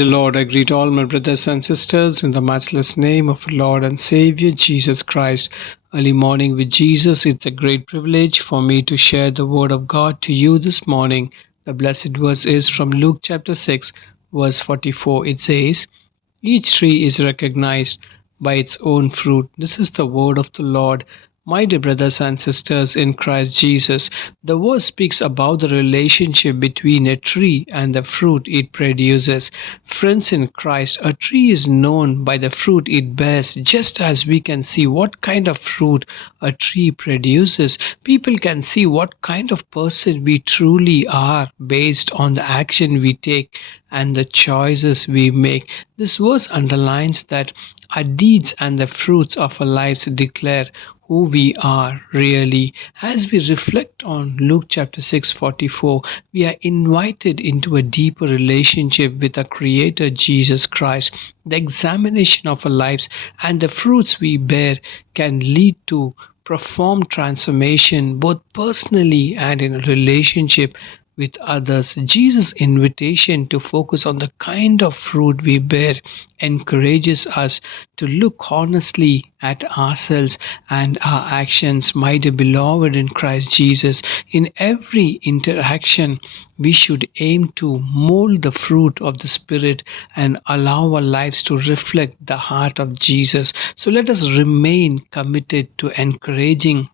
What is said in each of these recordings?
the Lord. I greet all my brothers and sisters in the matchless name of our Lord and Savior Jesus Christ. Early morning with Jesus. It's a great privilege for me to share the word of God to you this morning. The blessed verse is from Luke chapter 6, verse 44. It says, each tree is recognized by its own fruit. This is the word of the Lord. My dear brothers and sisters in Christ Jesus, the verse speaks about the relationship between a tree and the fruit it produces. Friends in Christ, a tree is known by the fruit it bears, just as we can see what kind of fruit a tree produces. People can see what kind of person we truly are based on the action we take and the choices we make. This verse underlines that our deeds and the fruits of our lives declare who we are really. As we reflect on Luke chapter 6:44, we are invited into a deeper relationship with our Creator Jesus Christ. The examination of our lives and the fruits we bear can lead to profound transformation both personally and in a relationship with others. Jesus' invitation to focus on the kind of fruit we bear encourages us to look honestly at ourselves and our actions. My dear beloved in Christ Jesus, in every interaction, we should aim to mold the fruit of the Spirit and allow our lives to reflect the heart of Jesus. So let us remain committed to encouraging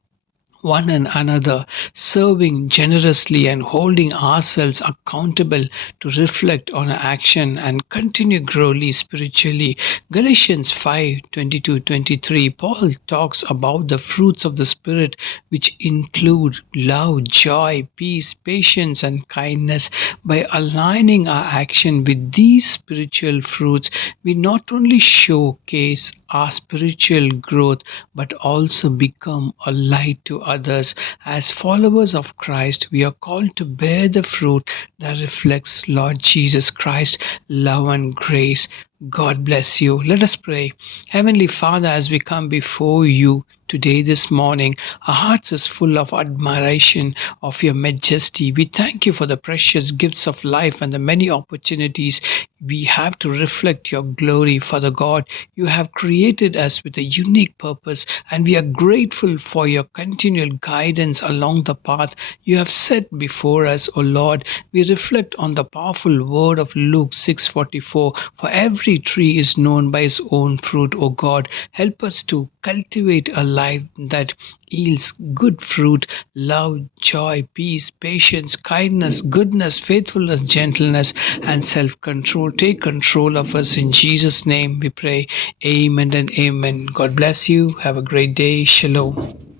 one and another, serving generously and holding ourselves accountable to reflect on our action and continue growing spiritually. Galatians 5:22-23, Paul talks about the fruits of the Spirit, which include love, joy, peace, patience, and kindness. By aligning our action with these spiritual fruits, we not only showcase our spiritual growth but also become a light to others. As followers of Christ, we are called to bear the fruit that reflects Lord Jesus Christ, love and grace. God bless you. Let us pray. Heavenly Father, as we come before you today, this morning, our hearts is full of admiration of your majesty. We thank you for the precious gifts of life and the many opportunities we have to reflect your glory. Father God, you have created us with a unique purpose, and we are grateful for your continual guidance along the path you have set before us, O Lord. We reflect on the powerful word of Luke 6:44. For every tree is known by its own fruit, O God. Help us to cultivate a life that yields good fruit, love, joy, peace, patience, kindness, goodness, faithfulness, gentleness, and self control. Take control of us in Jesus' name we pray. Amen and amen. God bless you. Have a great day. Shalom.